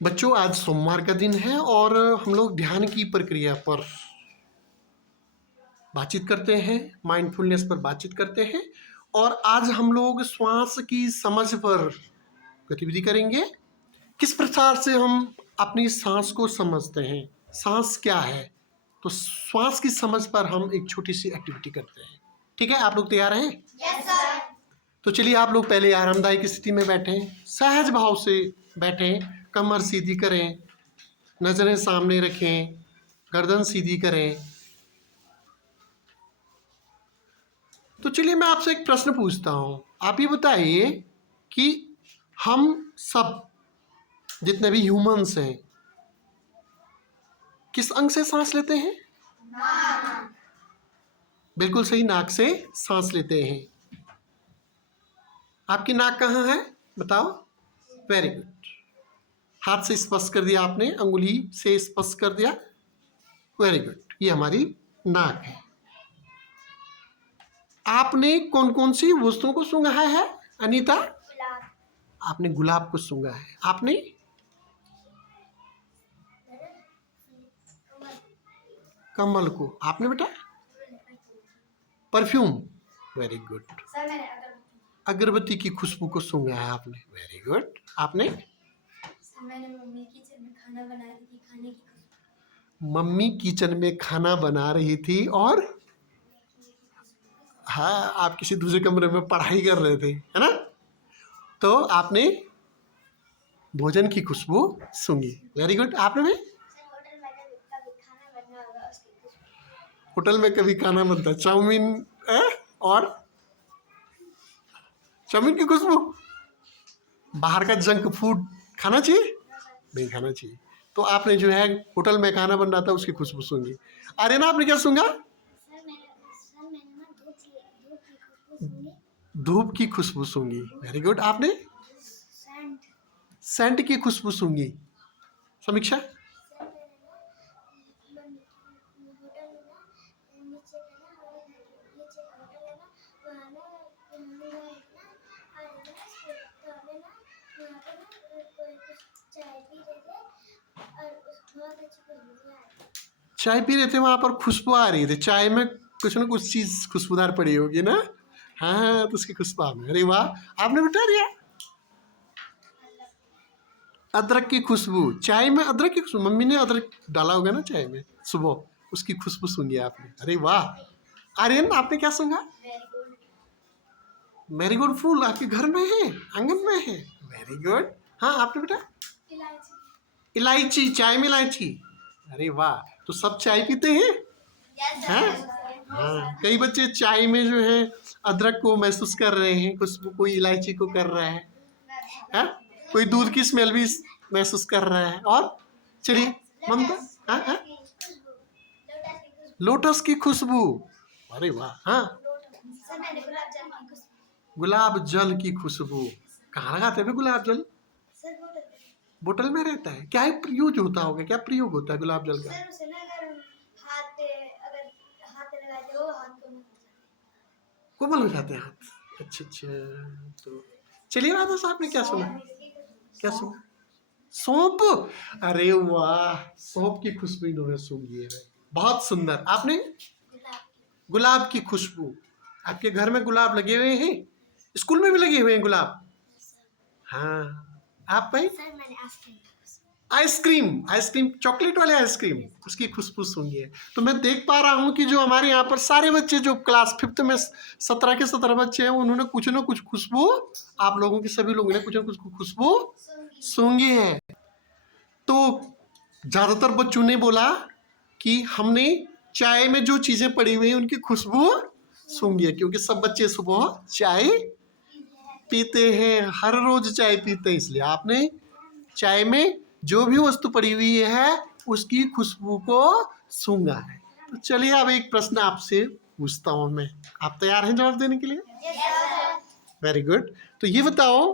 बच्चों, आज सोमवार का दिन है और हम लोग ध्यान की प्रक्रिया पर बातचीत करते हैं, माइंडफुलनेस पर बातचीत करते हैं। और आज हम लोग श्वास की समझ पर गतिविधि करेंगे। किस प्रकार से हम अपनी सांस को समझते हैं, सांस क्या है, तो श्वास की समझ पर हम एक छोटी सी एक्टिविटी करते हैं। ठीक है, आप लोग तैयार हैं? Yes sir. तो चलिए, आप लोग पहले आरामदायक स्थिति में बैठें, सहज भाव से बैठें, कमर सीधी करें, नजरें सामने रखें, गर्दन सीधी करें। तो चलिए, मैं आपसे एक प्रश्न पूछता हूं। आप ये बताइए कि हम सब जितने भी ह्यूमंस हैं किस अंग से सांस लेते हैं? बिल्कुल सही, नाक से सांस लेते हैं। आपकी नाक कहाँ है बताओ? Very good. हाथ से स्पर्श कर दिया आपने, अंगुली से स्पर्श कर दिया, वेरी गुड। ये हमारी नाक है। आपने कौन कौन सी वस्तुओं को सूंघा है अनीता? गुलाब। आपने गुलाब को सूंघा है। आपने? कमल को। आपने बेटा? Perfume, very good. सर मैंने अगरबत्ती की खुशबू को सूंघा है आपने, वेरी गुड। आपने? सर मैंने मम्मी किचन में खाना बना रही थी, खाने की खुशबू। मम्मी किचन में खाना बना रही थी और हाँ, आप किसी दूसरे कमरे में पढ़ाई कर रहे थे, है ना? तो आपने भोजन की खुशबू सूंघी, वेरी गुड। आपने भी? होटल में कभी खाना बनता, चाउमीन और चाउमीन की खुशबू। बाहर का जंक फूड खाना चाहिए? नहीं खाना चाहिए। तो आपने जो है होटल में खाना बन रहा था उसकी खुशबू सूंघी। अरे ना, आपने क्या सूंघा? धूप की खुशबू सूंघी, वेरी गुड। आपने? सेंट की खुशबू सूंघी। समीक्षा? चाय पी रहे थे, वहां पर खुशबू आ रही थी, चाय में कुछ ना कुछ चीज खुशबूदार पड़ी होगी ना? हाँ, तो उसकी खुशबू आ गई। अरे वाह, आपने बता दिया। अदरक की खुशबू, चाय में अदरक की खुशबू, मम्मी ने अदरक डाला होगा ना चाय में सुबह, उसकी खुशबू सूंघी आपने। अरे वाह। आर्यन, आपने क्या सूंघा? मैरीगोल्ड फूल आपके घर में है, आंगन में है, वेरी गुड। हाँ, आपने बेटा? इलायची, चाय में इलायची। अरे वाह, तो सब चाय पीते हैं? हाँ हाँ, कई बच्चे चाय में जो है अदरक को महसूस कर रहे हैं, खुशबू, कोई इलायची को कर रहा है, हाँ? कोई दूध की स्मेल भी महसूस कर रहा है। और चलिए ममता, हाँ हाँ, लोटस की खुशबू, अरे वाह। हाँ, गुलाब जल की खुशबू। कहाँ लगाते हैं गुलाब जल? बोतल में रहता है। क्या यूज होता होगा, क्या प्रयोग होता है गुलाब जल का? कोमल हो जाते हैं हाथ। अच्छा अच्छा। तो चलिए, राधा साहब ने क्या सुना? क्या सुना? सौंप। अरे वाह, सौंप की खुशबू इन्होंने सूंघी है, बहुत सुंदर। आपने? गुलाब की खुशबू। आपके घर में गुलाब लगे हुए हैं? स्कूल में भी लगे हुए हैं गुलाब? हाँ। आप भाई? आइसक्रीम, आइसक्रीम, चॉकलेट वाले आइसक्रीम, उसकी खुशबू सूंघी है। तो मैं देख पा रहा हूँ कि जो हमारे यहाँ पर सारे बच्चे जो क्लास 5th में 17 के 17 बच्चे हैं, उन्होंने कुछ ना कुछ खुशबू, आप लोगों की सभी लोगों ने कुछ ना कुछ खुशबू सूंघी है। तो ज्यादातर बच्चों ने बोला कि हमने चाय में जो चीजें पड़ी हुई हैं उनकी खुशबू सूंघी है, क्योंकि सब बच्चे सुबह चाय पीते हैं, हर रोज चाय पीते हैं, इसलिए आपने चाय में जो भी वस्तु पड़ी हुई है उसकी खुशबू को सूंघा है। तो चलिए, अब एक प्रश्न आपसे पूछता हूं मैं, आप तैयार हैं जवाब देने के लिए? Very good. तो ये बताओ,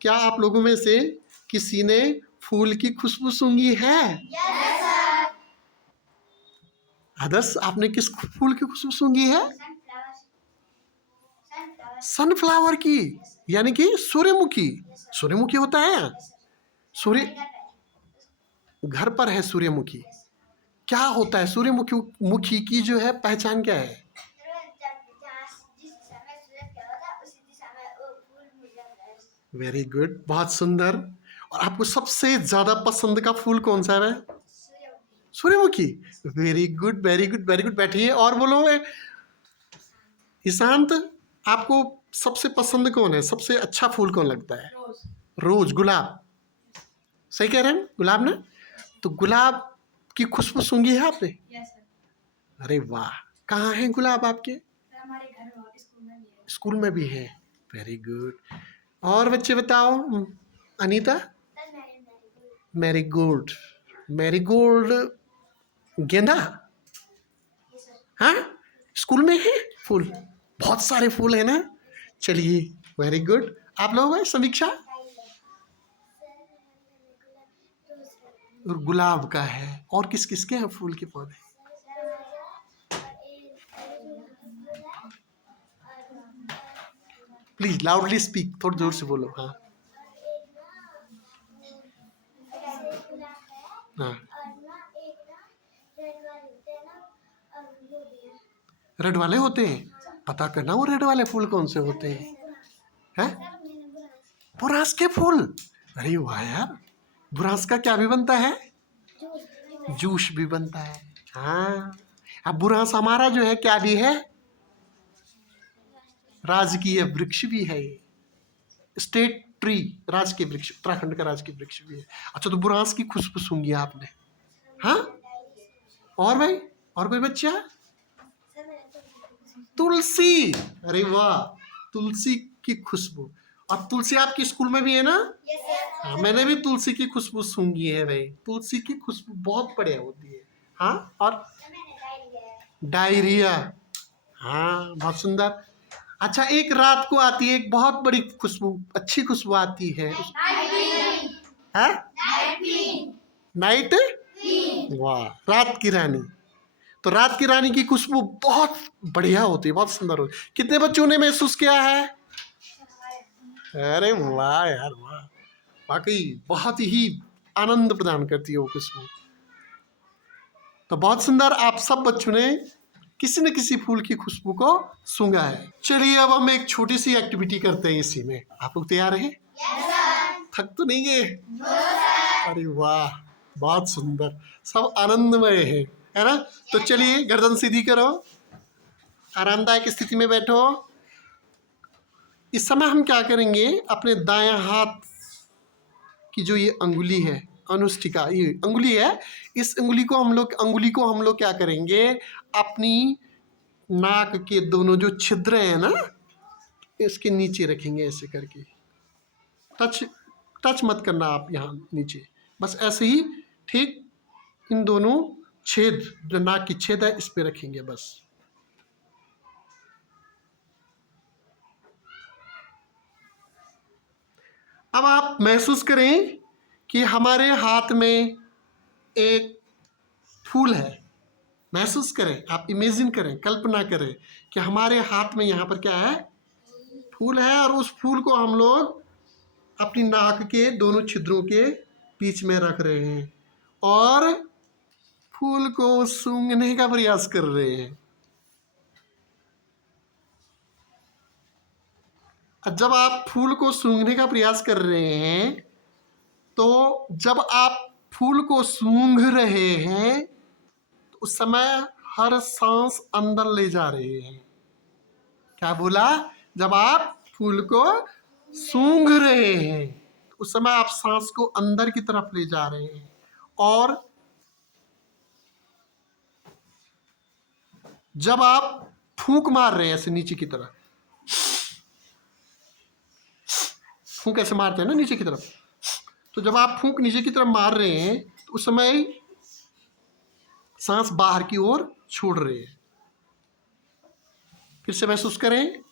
क्या आप लोगों में से किसी ने फूल की खुशबू सूंघी है? आदर्श, आपने किस फूल की खुशबू सूंघी है? सनफ्लावर की, यानी कि सूर्यमुखी। सूर्यमुखी होता है सूर्य, घर पर है सूर्यमुखी। क्या होता है सूर्यमुखी मुखी की जो है पहचान क्या है? जिस दिशा में सूरज क्या होता उसी दिशा में वो फूल मुरझाता है। वेरी गुड, बहुत सुंदर। और आपको सबसे ज्यादा पसंद का फूल कौन सा है? सूर्यमुखी। सूर्यमुखी। Very good, very good, very good. बैठिए और बोलो। ईशांत, आपको सबसे पसंद कौन है? सबसे अच्छा फूल कौन लगता है? रोज। रोज, गुलाब। सही कह रहे हैं, गुलाब ना? तो गुलाब की खुशबू सूंघी है आपने? Yes sir. अरे वाह, कहाँ है गुलाब आपके? हमारे घर में और स्कूल में भी है। स्कूल में भी है। Very good. और बच्चे बताओ। अनीता? Sir marigold. मैरीगोल्ड, गेंदा? Yes sir. हाँ, स्कूल में है फूल। बहुत सारे फूल है ना। चलिए, वेरी गुड। आप लोगों को समीक्षा? और गुलाब का है। और किस किस के हैं फूल के पौधे? प्लीज लाउडली स्पीक, थोड़ा जोर से बोलो। हाँ हाँ। रेड वाले होते हैं? पता करना वो रेड वाले फूल कौन से होते हैं। हैं? बुरांस के फूल। अरे वाह यार, बुरांस का क्या भी बनता है? जूस भी बनता है। हाँ, अब बुरांस हमारा जो है क्या भी है? राजकीय वृक्ष भी है। स्टेट ट्री, राजकीय वृक्ष, उत्तराखंड का राजकीय वृक्ष भी है। अच्छा, तो बुरांस की खुशबू सूंघी आपने? हाँ। और भाई, और कोई बच्चा? तुलसी। अरे वाह, तुलसी की खुशबू। और तुलसी आपके स्कूल में भी है ना? Yes sir. हाँ, मैंने भी तुलसी की खुशबू सूंघी है भाई। तुलसी की खुशबू बहुत बढ़िया होती है। हाँ, और डायरिया। हाँ, बहुत सुंदर। अच्छा, एक रात को आती है एक बहुत बड़ी खुशबू, अच्छी खुशबू आती है। हाँ, नाइट। वाह, रात की रानी। तो रात की रानी की खुशबू बहुत बढ़िया होती है, बहुत सुंदर होती है। कितने बच्चों ने महसूस किया है? अरे वाह यार वाह, वाकई बहुत ही आनंद प्रदान करती है वो खुशबू। तो बहुत सुंदर, आप सब बच्चों ने किसी न किसी फूल की खुशबू को सूंघा है। चलिए, अब हम एक छोटी सी एक्टिविटी करते हैं इसी में। आप लोग तैयार हैं? थक तो नहीं गए? अरे वाह, बहुत सुंदर, सब आनंदमय है ना? तो चलिए, गर्दन सीधी करो, आरामदायक स्थिति में बैठो। इस समय हम क्या करेंगे, अपने दायां हाथ की जो ये अंगुली है, अनुष्ठिका, ये अंगुली है, इस अंगुली को हम लोग क्या करेंगे, अपनी नाक के दोनों जो छिद्र हैं ना, इसके नीचे रखेंगे ऐसे करके। टच टच मत करना आप यहाँ नीचे, बस ऐसे ही ठीक इन दोनों छेद, जो नाक की छेद है, इस पे रखेंगे बस। अब आप महसूस करें कि हमारे हाथ में एक फूल है। महसूस करें, आप इमेजिन करें, कल्पना करें कि हमारे हाथ में यहाँ पर क्या है? फूल है। और उस फूल को हम लोग अपनी नाक के दोनों छिद्रों के बीच में रख रहे हैं और फूल को सूंघने का प्रयास कर रहे हैं। जब आप फूल को सूंघने का प्रयास कर रहे हैं, तो जब आप फूल को सूंघ रहे हैं तो उस समय हर सांस अंदर ले जा रहे हैं। क्या बोला? जब आप फूल को सूंघ रहे हैं तो उस समय आप सांस को अंदर की तरफ ले जा रहे हैं। और जब आप फूंक मार रहे हैं ऐसे नीचे की तरफ, फूंक ऐसे मारते हैं ना नीचे की तरफ, तो जब आप फूंक नीचे की तरफ मार रहे हैं तो उस समय सांस बाहर की ओर छोड़ रहे हैं। फिर से महसूस करें।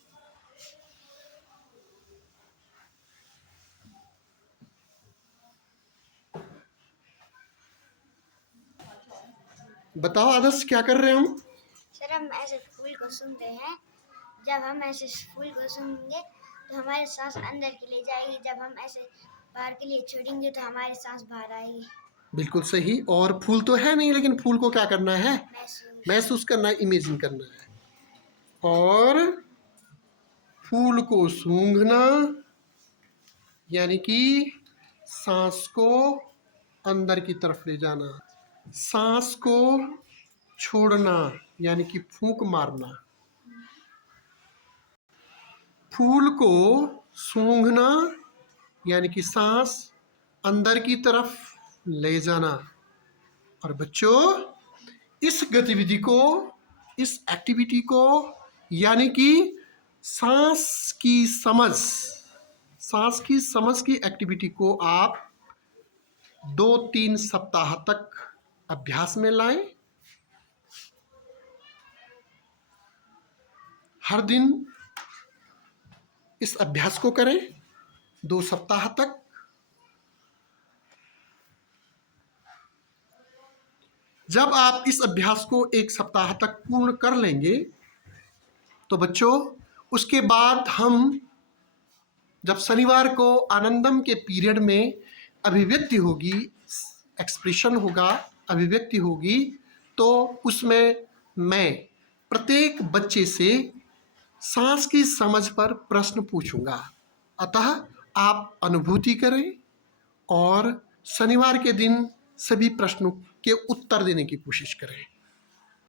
बताओ आदर्श, क्या कर रहे हैं हम? सर हम ऐसे फूल को सूंघते हैं। जब हम ऐसे फूल को सूंघेंगे तो हमारी सांस अंदर के लिए जाएगी। जब हम ऐसे बाहर के लिए छोड़ेंगे तो हमारी सांस बाहर आएगी। बिल्कुल सही। और फूल तो है नहीं, लेकिन फूल को क्या करना है? महसूस महसूस करना है, इमेजिन करना है। और फूल को सूंघना यानी कि सांस को अंदर की तरफ ले जाना। सांस को छोड़ना यानी कि फूंक मारना। फूल को सूंघना यानी कि सांस अंदर की तरफ ले जाना। और बच्चों, इस गतिविधि को, इस एक्टिविटी को यानी कि सांस की समझ की एक्टिविटी को आप 2-3 सप्ताह तक अभ्यास में लाएं। हर दिन इस अभ्यास को करें 2 सप्ताह तक। जब आप इस अभ्यास को 1 सप्ताह तक पूर्ण कर लेंगे तो बच्चों, उसके बाद हम जब शनिवार को आनंदम के पीरियड में अभिव्यक्ति होगी, एक्सप्रेशन होगा, अभिव्यक्ति होगी, तो उसमें मैं प्रत्येक बच्चे से सांस की समझ पर प्रश्न पूछूंगा। अतः आप अनुभूति करें और शनिवार के दिन सभी प्रश्नों के उत्तर देने की कोशिश करें।